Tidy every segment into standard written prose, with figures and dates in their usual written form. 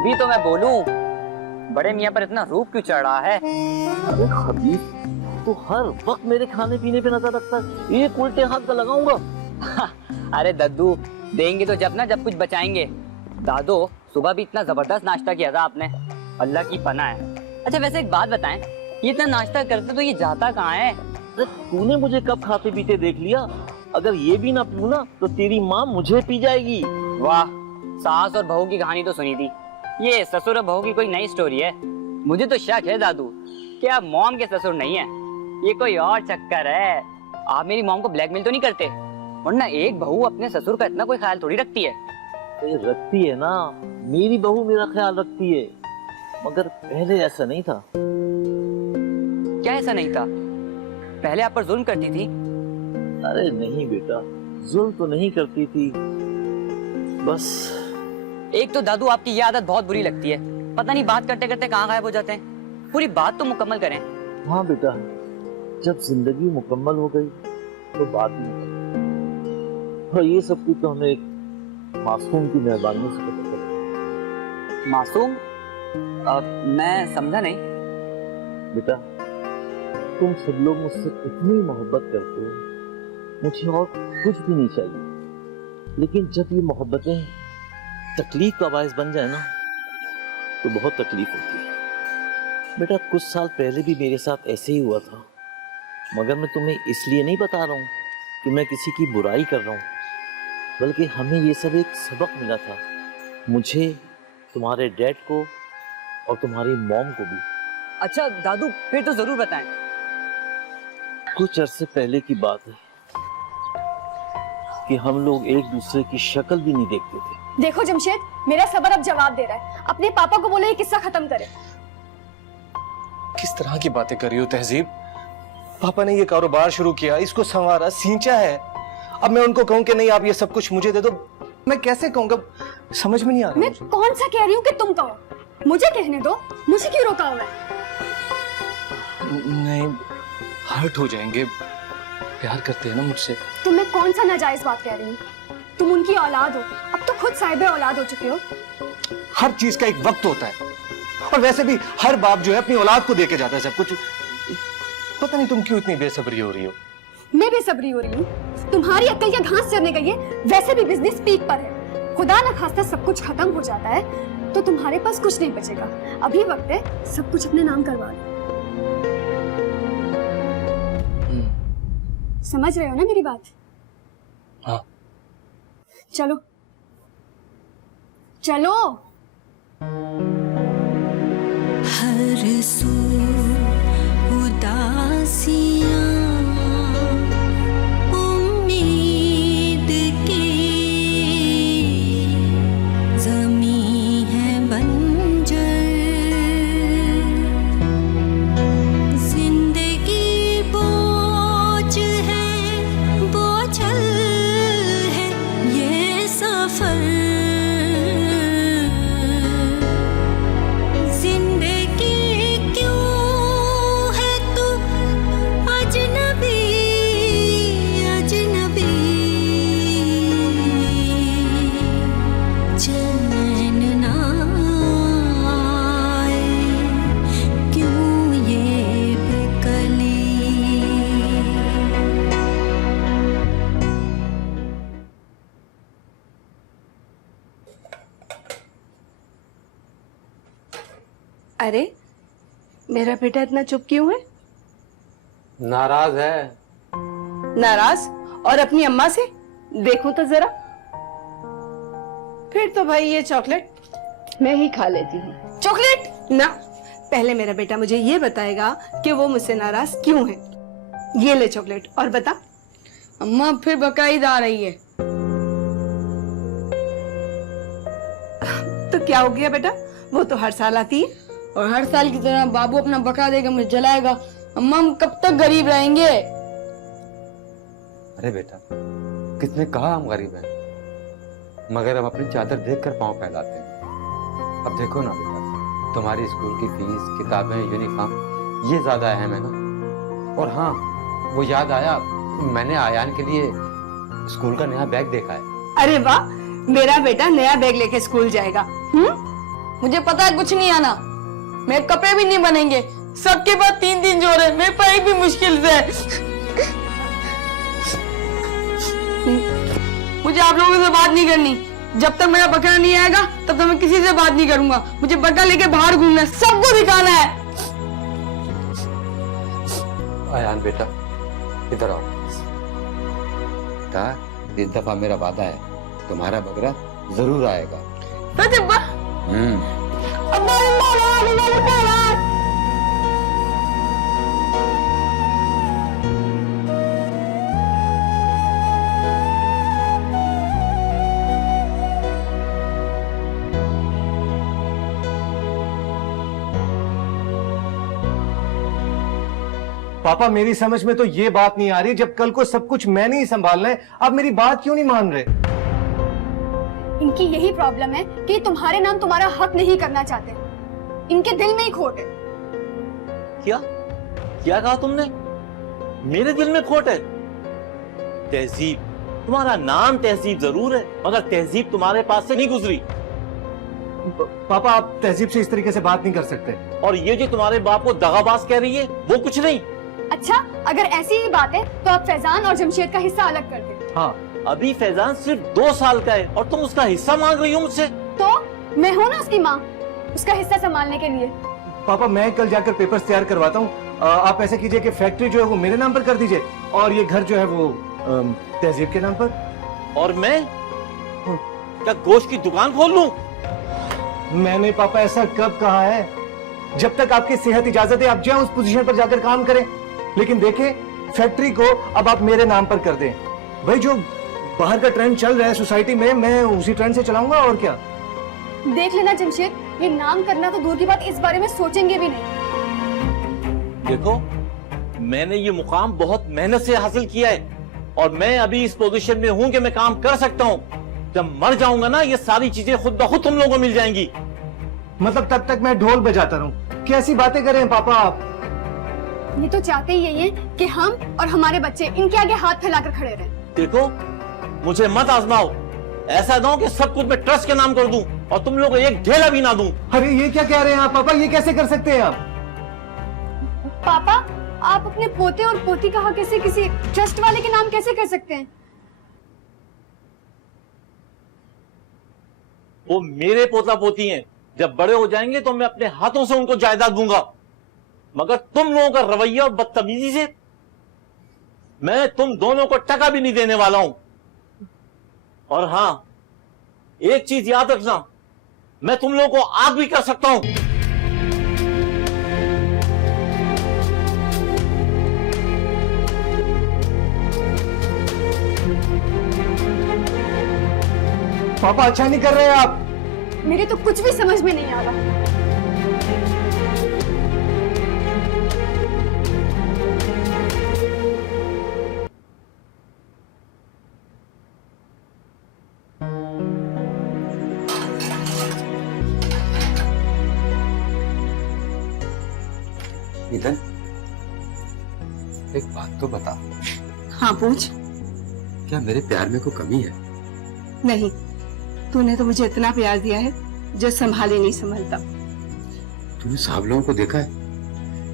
तभी तो मैं बोलूं, बड़े मियाँ पर इतना रूप क्यों चढ़ रहा है? अरे खबीस, तो हर वक्त मेरे खाने पीने पे नजर रखता है। एक उल्टे हाथ का लगाऊंगा। अरे दद्दू, देंगे तो जब ना, जब कुछ बचाएंगे। दादो, सुबह भी इतना जबरदस्त नाश्ता किया था आपने, अल्लाह की पनाह है। अच्छा वैसे एक बात बताएं, ये इतना नाश्ता करते तो ये जाता कहाँ है? अरे तूने मुझे कब खाते पीते देख लिया? अगर ये भी ना पीऊं ना तो तेरी माँ मुझे पी जाएगी। वाह, सास और बहू की कहानी तो सुनी थी, ये ससुर और बहू की कोई नई स्टोरी है। मुझे तो शक है दादू कि आप मॉम के ससुर नहीं है, ये कोई और चक्कर है। आप मेरी मॉम को ब्लैकमेल तो नहीं करते? वरना एक बहू अपने ससुर का इतना कोई ख्याल थोड़ी रखती है। रखती है ना, मेरी बहू मेरा ख्याल रखती है, मगर पहले ऐसा नहीं था। क्या ऐसा नहीं था? पहले आप पर जुल्म करती थी? अरे नहीं बेटा, जुल्म तो नहीं करती थी, बस एक तो दादू आपकी ये आदत बहुत बुरी लगती है, पता नहीं बात करते करते कहाँ गायब हो जाते हैं। पूरी बात तो मुकम्मल करें। हाँ बेटा, जब जिंदगी मुकम्मल हो गई तो बात ही मुकम्मल। और ये सब कुछ तो हमें एक मासूम की मेहरबानी से पता चला। मासूम? मैं समझा नहीं। बेटा, तुम सब लोग मुझसे इतनी मोहब्बत करते हो, मुझे और कुछ भी नहीं चाहिए। लेकिन जब ये मोहब्बतें तकलीफ का बायस बन जाए ना, तो बहुत तकलीफ होती है। बेटा, कुछ साल पहले भी मेरे साथ ऐसे ही हुआ था, मगर मैं तुम्हें इसलिए नहीं बता रहा हूँ कि मैं किसी की बुराई कर रहा हूँ, बल्कि हमें ये सब एक सबक मिला था, मुझे, तुम्हारे डैड को और तुम्हारी मॉम को भी। अच्छा दादू, फिर तो जरूर बताएं। कुछ अरसे पहले की बात है कि हम लोग एक दूसरे की शक्ल भी नहीं देखते थे। देखो जमशेद, मेरा सबर अब जवाब दे रहा है। अपने पापा को बोलो ये किस्सा खत्म करे। किस तरह की बातें कर रही हो तहजीब? पापा ने ये कारोबार शुरू किया, इसको संवारा, सींचा है। अब मैं उनको कहूं कि नहीं आप ये सब कुछ मुझे दे दो, मैं कैसे कहूंगा? समझ में नहीं आ रहा। मैं कौन सा कह रही हूँ कि तुम कहो? मुझे कहने दो, मुझे क्यों रोका हुआ है? नहीं, हर्ट हो जाएंगे, प्यार करते हैं ना मुझसे। तो मैं कौन सा नाजायज बात कह रही हूँ? तुम उनकी औलाद हो, अब तो खुद साहिबे औलाद हो चुके हो। हर चीज का एक वक्त होता है, और वैसे भी हर बाप जो है अपनी औलाद को देके जाता है सब कुछ। पता नहीं तुम क्यों इतनी बेसब्री हो रही हो। मैं बेसब्री हो रही हूँ? तुम्हारी अक्ल क्या घास चरने गई है? वैसे भी बिजनेस पीक पर है, खुदा न खास्ता सब कुछ खत्म हो जाता है तो तुम्हारे पास कुछ नहीं बचेगा। अभी वक्त है सब कुछ अपने नाम करवा लो। समझ रहे हो ना मेरी बात? हाँ। चलो चलो। हर सू उदासियां उम्मीद की ज़मीं है बंजर, जिंदगी बोझ है, बोझल है ये सफर। अरे मेरा बेटा इतना चुप क्यों है? नाराज है। नाराज? और अपनी अम्मा से? देखूं तो जरा। फिर तो भाई ये चॉकलेट मैं ही खा लेती हूँ। चॉकलेट ना, पहले मेरा बेटा मुझे ये बताएगा कि वो मुझसे नाराज क्यों है। ये ले चॉकलेट और बता। अम्मा फिर बकाईद आ रही है। तो क्या हो गया बेटा? वो तो हर साल आती है। और हर साल की तरह बाबू अपना बका देगा, मुझे जलाएगा। अम्मा हम कब तक गरीब रहेंगे? अरे बेटा, किसने कहा हम गरीब हैं? मगर हम अपनी चादर देखकर पांव फैलाते हैं। अब देखो ना बेटा, तुम्हारी स्कूल की फीस, किताबें, यूनिफॉर्म ये ज्यादा अहम है ना। और हाँ, वो याद आया, मैंने आयान के लिए स्कूल का नया बैग देखा है। अरे वाह, मेरा बेटा नया बैग लेके स्कूल जाएगा। मुझे पता है कुछ नहीं आना। मेरे कपड़े भी नहीं बनेंगे, सबके पास 3-3 जोड़े, मेरे पास एक भी मुश्किल से है। मुझे आप लोगों से बात नहीं करनी। जब तक मेरा बकरा नहीं आएगा तब तक मैं किसी से बात नहीं करूंगा। मुझे बकरा लेके बाहर घूमना है, सबको दिखाना है। आयान बेटा, इधर आओ। बेटा, इस दफा मेरा वादा है, तुम्हारा बकरा जरूर आएगा। सच अब्बा? अब्बा, पापा मेरी समझ में तो ये बात नहीं आ रही, जब कल को सब कुछ मैंने ही संभालना है, आप मेरी बात क्यों नहीं मान रहे? इनकी यही प्रॉब्लम है कि तुम्हारे नाम तुम्हारा हक नहीं करना चाहते। इनके दिल में ही खोट है। क्या क्या कहा तुमने? मेरे दिल में खोट है? तहजीब, तुम्हारा नाम तहजीब जरूर है, मगर तहजीब तुम्हारे पास से नहीं गुजरी। पापा आप तहजीब से इस तरीके से बात नहीं कर सकते। और ये जो तुम्हारे बाप को दगाबाज कह रही है, वो कुछ नहीं। अच्छा, अगर ऐसी ही बात है तो आप फैजान और जमशेद का हिस्सा अलग कर दे। हाँ, अभी फैजान सिर्फ 2 साल का है और तुम उसका हिस्सा मांग रही हो मुझसे। तो मैं हूँ ना उसकी माँ, उसका हिस्सा संभालने के लिए। पापा मैं कल जाकर पेपर्स तैयार करवाता हूँ। आप ऐसा कीजिए कि फैक्ट्री जो है वो मेरे नाम पर कर दीजिए और ये घर जो है वो तहजीब के नाम पर। और मैं क्या गोश्त की दुकान खोल लूं? मैंने पापा ऐसा कब कहा है? जब तक आपकी सेहत इजाजत है आप जाए उस पोजीशन पर जाकर काम करें, लेकिन देखें फैक्ट्री को अब आप मेरे नाम पर कर दें। भाई जो बाहर का ट्रेंड चल रहा है सोसाइटी में, मैं उसी ट्रेंड से चलाऊंगा और क्या। देख लेना जमशेद, ये नाम करना तो दूर की बात, इस बारे में सोचेंगे भी नहीं। देखो, मैंने ये मुकाम बहुत मेहनत से हासिल किया है और मैं अभी इस पोजीशन में हूं कि मैं काम कर सकता हूं। जब मर जाऊंगा ना, ये सारी चीजें खुद ब खुद तुम लोगों को मिल जाएंगी। मतलब तब तक मैं ढोल बजाता रहूं? कैसी बातें करें पापा आप? ये तो चाहते ही यही है कि हम और हमारे बच्चे इनके आगे हाथ फैलाकर खड़े रहें। देखो, मुझे मत आजमाओ। ऐसा ना हो कि सब कुछ मैं ट्रस्ट के नाम कर दूं और तुम लोगों को एक ढेला भी ना दूं। अरे ये क्या कह रहे हैं आप पापा? ये कैसे कर सकते हैं आप? पापा, आप अपने पोते और पोती का हक कैसे किसी ट्रस्ट वाले के नाम कैसे कर सकते हैं? वो मेरे पोता पोती हैं। जब बड़े हो जाएंगे तो मैं अपने हाथों से उनको जायदाद दूंगा, मगर तुम लोगों का रवैया और बदतमीजी से मैं तुम दोनों को टका भी नहीं देने वाला हूं। और हां, एक चीज याद रखना, मैं तुम लोगों को आग भी कर सकता हूं। पापा अच्छा नहीं कर रहे हैं आप। मेरे तो कुछ भी समझ में नहीं आ रहा। ईदन, एक बात तो बता, हाँ पूछ। क्या मेरे प्यार में कोई कमी है? नहीं, तूने तो मुझे इतना प्यार दिया है जो संभाले नहीं संभलता। तूने साहब लोगों को देखा है?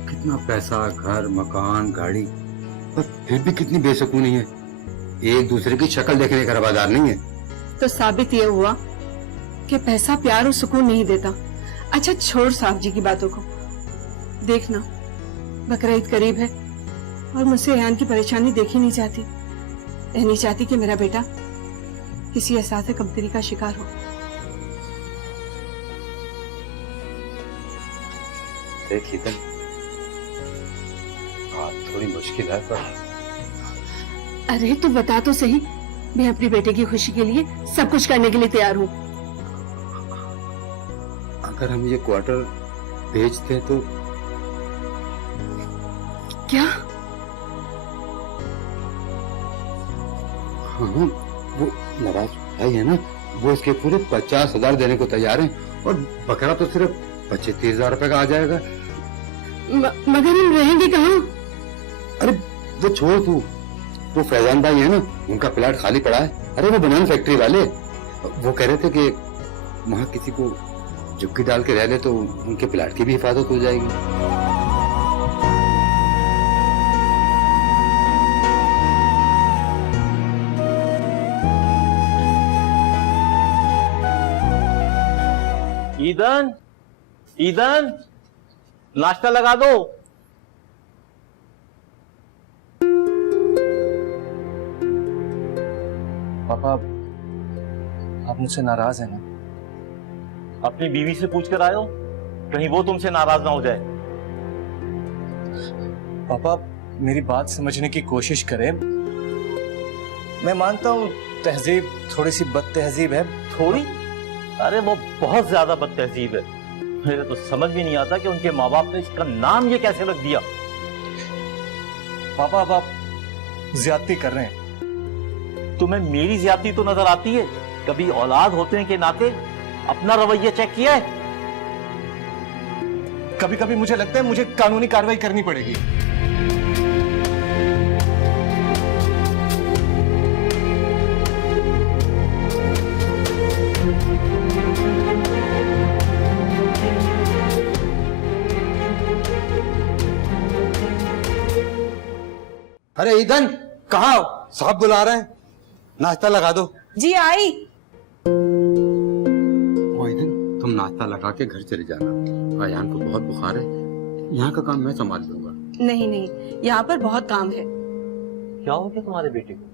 कितना पैसा, घर, मकान, गाड़ी, पर फिर भी कितनी बेसुकूनी है। एक दूसरे की शक्ल देखने का रवादार नहीं है। तो साबित ये हुआ कि पैसा प्यार और सुकून नहीं देता। अच्छा छोड़ साहब जी की बातों को। देखना, बकरा ईद करीब है और मुझसे रेहान की परेशानी देखी नहीं चाहती। नहीं चाहती कि मेरा बेटा किसी एहसास कमतरी का शिकार हो। देख ईदन, बात थोड़ी मुश्किल है, पर अरे तू बता तो सही, मैं अपनी बेटे की खुशी के लिए सब कुछ करने के लिए तैयार हूँ। अगर हम ये क्वार्टर बेचते तो क्या? हाँ, वो नवाज भाई है ना, वो इसके पूरे 50,000 देने को तैयार हैं और बकरा तो सिर्फ 25-30,000 रुपए का आ जाएगा। मगर हम रहेंगे कहाँ? अरे वो छोड़ तू, वो फैजान भाई है ना, उनका प्लाट खाली पड़ा है। अरे वो बनान फैक्ट्री वाले, वो कह रहे थे कि वहाँ किसी को झुग्गी डाल के रह ले तो उनके प्लाट की भी हिफाजत हो जाएगी। ईदन, ईदन, नाश्ता लगा दो। पापा, आप मुझसे नाराज हैं ना? अपनी बीवी से पूछ कर आयो, कहीं वो तुमसे नाराज ना हो जाए। पापा, मेरी बात समझने की कोशिश करें। मैं मानता हूँ तहजीब थोड़ी सी बदतहजीब है। थोड़ी? अरे वो बहुत ज्यादा बदतहजीब है। मेरे तो समझ भी नहीं आता कि उनके माँ बाप ने इसका नाम ये कैसे रख दिया। पापा, अब आप ज्यादती कर रहे हैं। तुम्हें मेरी ज्यादती तो नजर आती है? कभी औलाद होते के नाते अपना रवैया चेक किया है? कभी कभी मुझे लगता है मुझे कानूनी कार्रवाई करनी पड़ेगी। अरे ईदन, कहाँ हो? साहब बुला रहे हैं, नाश्ता लगा दो। जी आई। ओ ईदन, तुम नाश्ता लगा के घर चले जाना। अयान को बहुत बुखार है, यहाँ का काम मैं संभाल लूंगा। नहीं नहीं, यहाँ पर बहुत काम है। क्या हो गया तुम्हारे बेटे को?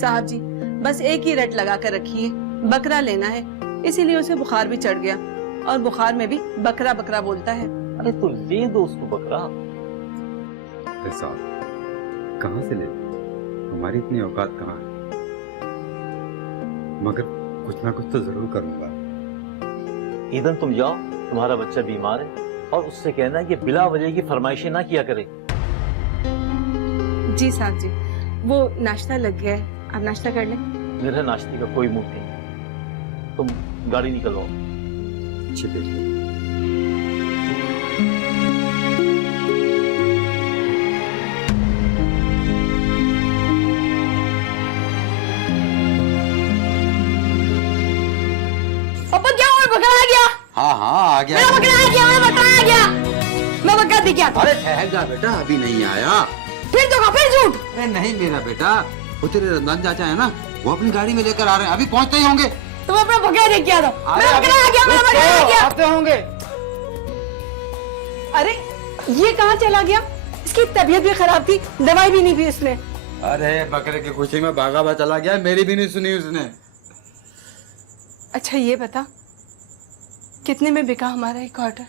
साहब जी, बस एक ही रट लगा कर रखी है, बकरा लेना है, इसीलिए उसे बुखार भी चढ़ गया और बुखार में भी बकरा बकरा बोलता है। अरे तो ले दो उसको बकरा। साहब कहाँ से ले? हमारी इतनी औकात कहाँ है? मगर कुछ ना कुछ तो जरूर करूंगा। ईदन, तुम जाओ, तुम्हारा बच्चा बीमार है और उससे कहना है कि बिला वजह की फरमाइशें ना किया करे। जी साहब जी, वो नाश्ता लग गया है, आप नाश्ता कर लें। मेरा नाश्ते का कोई मूड नहीं, तुम गाड़ी निकलवाओ। अच्छे देख लो। पापा क्या हुआ? बकरा आ गया। हाँ हाँ आ गया। मेरा बकरा आ गया, मेरा बकरा आ गया। मैं बकरा दिख गया। अरे ठहर जा बेटा, अभी नहीं आया। फिर धोखा, फिर झूठ। अरे नहीं मेरा बेटा, वो तेरे रमजान चाचा है ना, वो अपनी गाड़ी में लेकर आ रहे हैं, अभी पहुंचते ही होंगे। तुम अपना बकरा देख के आ जाओ। मेरा बकरा आ गया, मेरा बकरा आ गया। आते होंगे। अरे ये कहाँ चला गया? इसकी तबीयत भी खराब थी, दवाई भी नहीं पी इसने। अरे बकरे की खुशी में भागा हुआ चला गया, मेरी भी नहीं सुनी उसने। अच्छा ये बता, कितने में बिका हमारा एक ऑर्डर?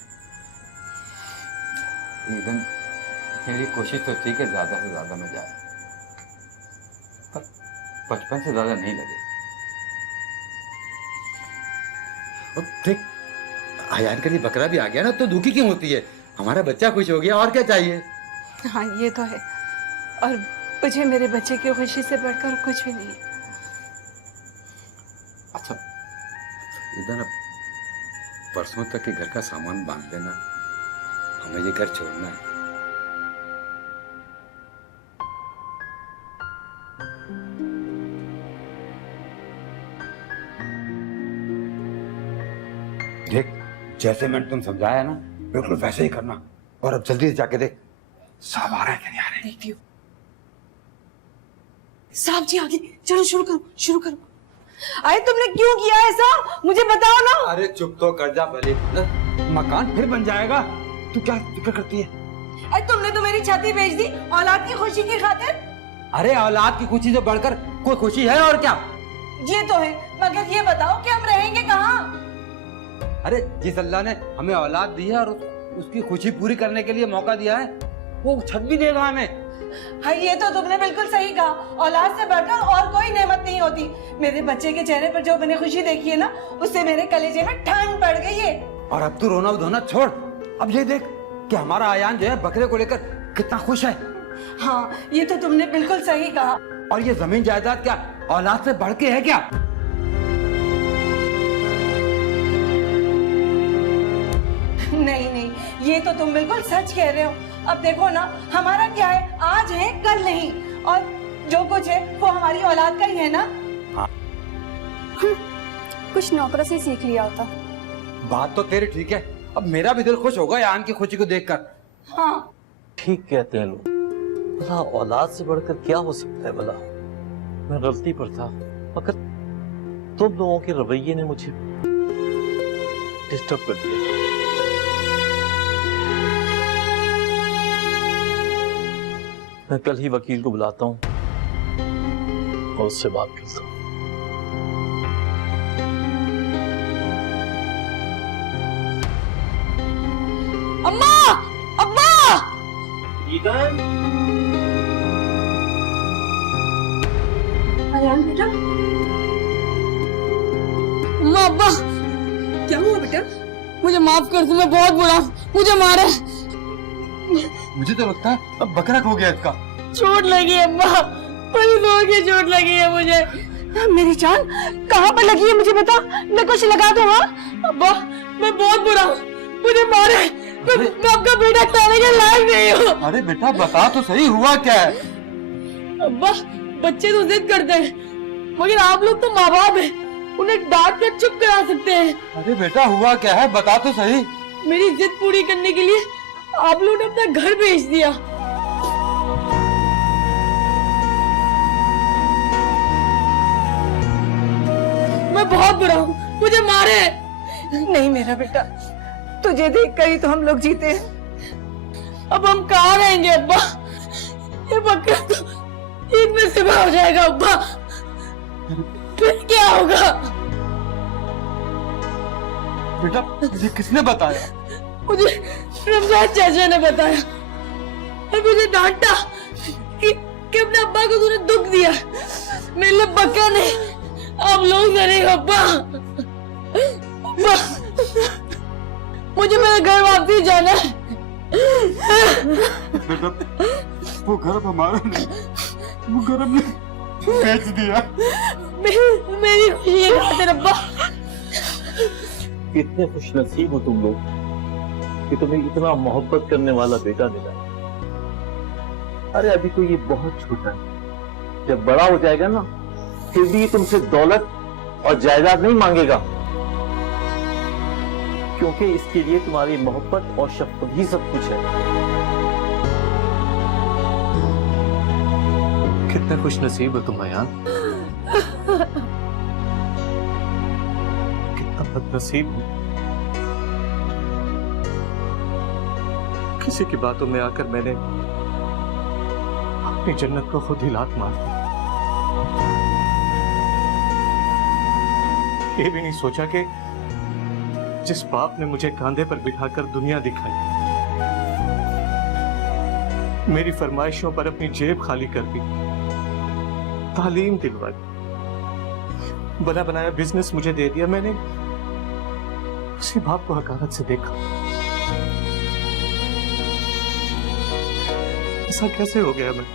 ईदन, मेरी कोशिश तो थी कि ज्यादा से ज्यादा में जाए, पर 55 से ज्यादा नहीं लगे। अब देख, अयान के लिए बकरा भी आ गया ना, तो दुखी क्यों होती है? हमारा बच्चा खुश हो गया, और क्या चाहिए? हाँ ये तो है, और मुझे मेरे बच्चे की खुशी से बढ़कर कुछ भी नहीं है। अच्छा ईदन, अब परसों तक के घर का सामान बांध लेना, हमें ये घर छोड़ना है। देख, जैसे मैंने तुम समझाया ना, बिल्कुल वैसे ही करना। और अब जल्दी से जाके देख साहब आ रहे हैं कि नहीं आ रहे। देखती हूँ। साहब जी आगे, चलो शुरू करो, शुरू करो। अरे तुमने क्यों किया ऐसा? मुझे बताओ ना। अरे चुप तो कर जा भले, मकान फिर बन जाएगा, तू क्या फिक्र करती है? अरे तुमने तो मेरी छाती बेच दी औलाद की खुशी की खातिर। अरे औलाद की खुशी से बढ़कर कोई खुशी है और क्या? ये तो है, मगर ये बताओ कि हम रहेंगे कहाँ? अरे जिस अल्लाह ने हमें औलाद दी है और उसकी खुशी पूरी करने के लिए मौका दिया है, वो छत भी देगा हमें। हाँ ये तो तुमने बिल्कुल सही कहा, औलाद से बढ़कर और कोई नेमत नहीं होती। मेरे बच्चे के चेहरे पर जो मैंने खुशी देखी है ना, उससे मेरे कलेजे में ठंड पड़ गई है। और अब तू रोना धोना छोड़, अब ये देख कि हमारा अयान जो है बकरे को लेकर कितना खुश है। हाँ ये तो तुमने बिल्कुल सही कहा। और ये जमीन जायदाद क्या औलाद से बढ़ के है क्या? नहीं नहीं, ये तो तुम बिल्कुल सच कह रहे हो। अब देखो ना, हमारा क्या है, आज है कल नहीं, और जो कुछ है वो हमारी औलाद का ही है ना। कुछ नौकरों से सीख लिया होता। बात तो तेरी ठीक है, अब मेरा भी दिल खुश होगा यान की खुशी को देखकर। हाँ ठीक कहते हैं लोग, भला औलाद से बढ़कर क्या हो सकता है। भला मैं गलती पर था, मगर तुम लोगों के रवैये ने मुझे डिस्टर्ब कर दिया। मैं कल ही वकील को बुलाता हूँ और उससे बात करता हूँ। अम्मा, अम्मा, अयान बेटा, अम्मा, अब्बा, क्या हुआ बेटा? मुझे माफ कर दो, मैं बहुत बुरा हूँ, मुझे मारे। मुझे तो लगता है अब बकरा खो गया इसका। चोट लगी है अम्मा, बड़ी जोर की चोट लगी है मुझे। मेरी जान, कहाँ पर लगी है मुझे बता, मैं कुछ लगा दूँ। हाँ अब्बा, मैं बहुत बुरा हूँ, मुझे मारे। मैं आपका बेटा खाने के लायक नहीं हूँ। अरे बेटा बता तो सही, हुआ क्या है? अब्बा, बच्चे तो जिद करते हैं, मगर आप लोग तो माँ बाप हैं, उन्हें डांट कर चुप करा सकते हैं। अरे बेटा हुआ क्या है, बता तो सही। मेरी जिद पूरी करने के लिए आप लोगों ने अपना घर बेच दिया। मैं बहुत बुरा हूँ, मुझे मारे। नहीं मेरा बेटा, तुझे देखकर ही तो हम लोग जीते हैं। अब हम कहाँ रहेंगे अब्बा? ये बकरा तो ईद में सिवा हो जाएगा अब्बा, फिर क्या होगा? बेटा मुझे किसने बताया? मुझे रमजान चाचा ने बताया और मुझे डांटा कि अपने अब्बा को तूने दुख दिया। मेरे लिए बकरा नहीं, आप लोग डरे अब्बा। अब्बा, मुझे मेरे घर वापसी जाना है। बेटा वो घर अब हमारा नहीं, वो घर हमने बेच दिया। मेरी खुशी है खातिर अब्बा। कितने खुशनसीब हो तुम लोग कि तुम्हें इतना मोहब्बत करने वाला बेटा मिला। अरे अभी तो ये बहुत छोटा है, जब बड़ा हो जाएगा ना फिर भी ये तुमसे दौलत और जायदाद नहीं मांगेगा, क्योंकि इसके लिए तुम्हारी मोहब्बत और शफकत ही सब कुछ है। कितने खुशनसीब हो तुम अयान, कितना बदनसीब हो। किसी की बातों में आकर मैंने अपनी जन्नत को खुद ही लात मार दी। ये भी नहीं सोचा कि जिस बाप ने मुझे कांधे पर बिठाकर दुनिया दिखाई, मेरी फरमाइशों पर अपनी जेब खाली कर दी, तालीम दिलवाई, बना बनाया बिजनेस मुझे दे दिया, मैंने उसी बाप को हकारत से देखा। ऐसा कैसे हो गया मैं?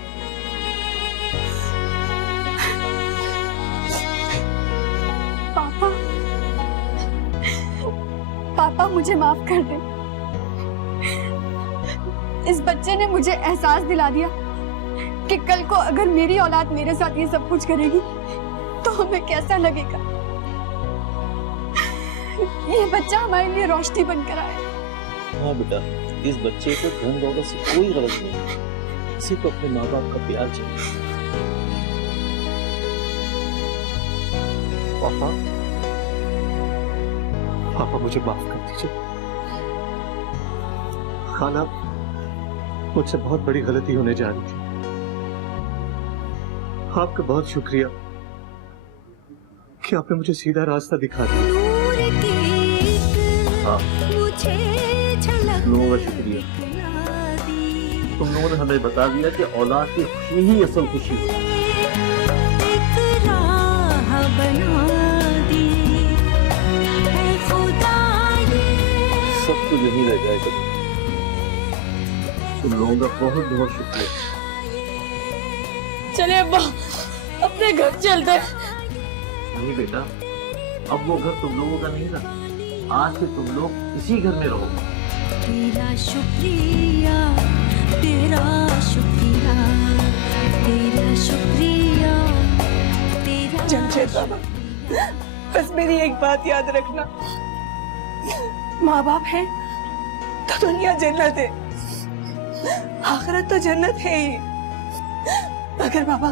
पापा, पापा मुझे माफ कर दे। इस बच्चे ने मुझे एहसास दिला दिया कि कल को अगर मेरी औलाद मेरे साथ ये सब कुछ करेगी तो हमें कैसा लगेगा। ये बच्चा हमारे लिए रोशनी बनकर आया। हाँ बेटा, इस बच्चे को धन दौलत से कोई गरज नहीं, इसी को अपने माँ बाप का प्यार चाहिए। पापा, पापा मुझे माफ कर दीजिए। खाना, मुझसे बहुत बड़ी गलती होने जा रही थी। आपका बहुत शुक्रिया कि आपने मुझे सीधा रास्ता दिखा दिया। हाँ, लोगों का शुक्रिया, तुम लोगों ने हमें बता दिया कि औलाद की खुशी ही असल खुशी है। सब कुछ यही रह जाएगा। तुम लोगों का बहुत बहुत शुक्रिया। चले अब्बा, अपने घर चलते हैं। नहीं बेटा, अब वो घर तुम लोगों का नहीं रहा, आज से तुम लोग इसी घर में रहोगे। तेरा शुक्रिया, तेरा शुक्रिया, तेरा शुक्रिया, तेरा जमशेद बाबा, बस मेरी एक बात याद रखना, माँ बाप है तो दुनिया जन्नत है, आखिरत तो जन्नत है ही। अगर बाबा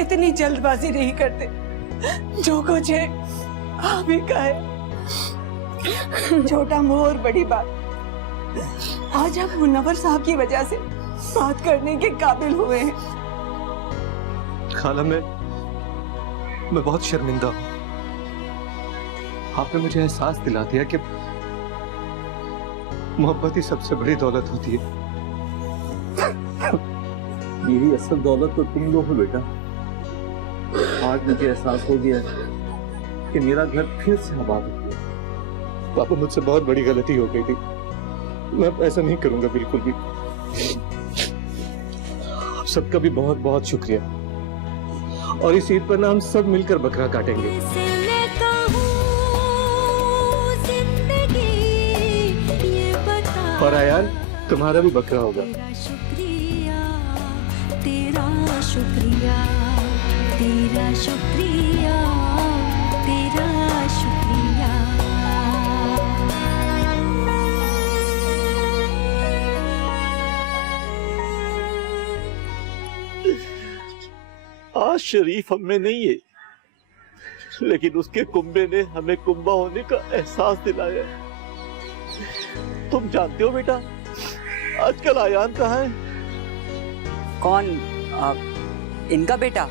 इतनी जल्दबाजी नहीं करते, जो कुछ है आप ही का है। छोटा मुंह और बड़ी बात। आज आप मुन्नवर साहब की वजह से बात करने के काबिल हुए हैं। खाला, मैं बहुत शर्मिंदा हूं। आपने मुझे एहसास दिला दिया कि मोहब्बत ही सबसे बड़ी दौलत होती है। यही असल दौलत तो तुम लोग हो बेटा। आज मुझे एहसास हो गया कि मेरा घर फिर से आबाद हो गया। पापा, मुझसे बहुत बड़ी गलती हो गई थी। मैं ऐसा नहीं करूंगा बिल्कुल भी। आप सबका भी बहुत बहुत शुक्रिया। और इस ईद पर ना हम सब मिलकर बकरा काटेंगे। से मैं कहूँ जिंदगी ये बता। और आयान, तुम्हारा भी बकरा होगा। तेरा शुक्रिया, तेरा शुक्रिया, तेरा शुक्रिया, तेरा शुक्रिया। आज शरीफ हम में नहीं है, लेकिन उसके कुंबे ने हमें कुंबा होने का एहसास दिलाया है। तुम जानते हो बेटा, आजकल आयान कहाँ है? कौन? इनका बेटा?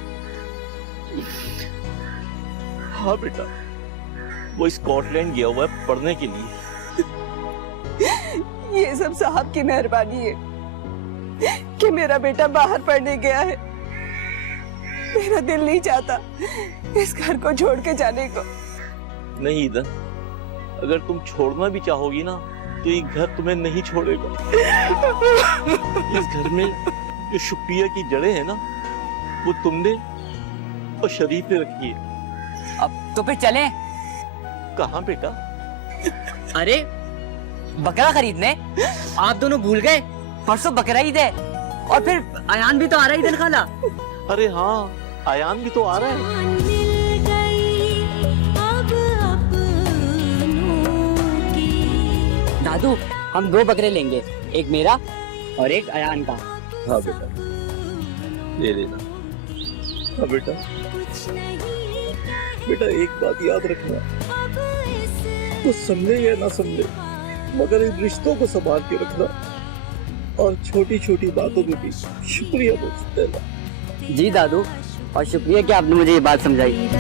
हाँ बेटा, वो स्कॉटलैंड गया हुआ है पढ़ने के लिए। ये सब साहब की मेहरबानी है कि मेरा बेटा बाहर पढ़ने गया है। मेरा दिल नहीं चाहता इस घर को छोड़ के जाने को। नहीं ईदन, अगर तुम छोड़ना भी चाहोगी ना तो ये घर तुम्हें नहीं छोड़ेगा। इस घर में जो शुक्रिया की जड़ें हैं ना, वो तुमने और शरीफ ने रखी है। अब तो फिर चलें। कहाँ बेटा? अरे बकरा खरीदने। आप दोनों भूल गए, परसों बकरा ईद है। और फिर अयान भी तो आ रहा है ईद खाला। अरे हाँ, आयान भी तो आ रहा है। जान मिल गई अब अपनों की। दादू, हम 2 बकरे लेंगे, एक मेरा और एक अयान का। हाँ बेटा, ले लेना। हाँ बेटा, कुछ नहीं बेटा एक बात याद रखना, अब इस तो समझे या ना समझे, मगर इन रिश्तों को संभाल के रखना और छोटी छोटी बातों में भी शुक्रिया बोल देना। जी दादू, और शुक्रिया कि आपने मुझे ये बात समझाई। तेरा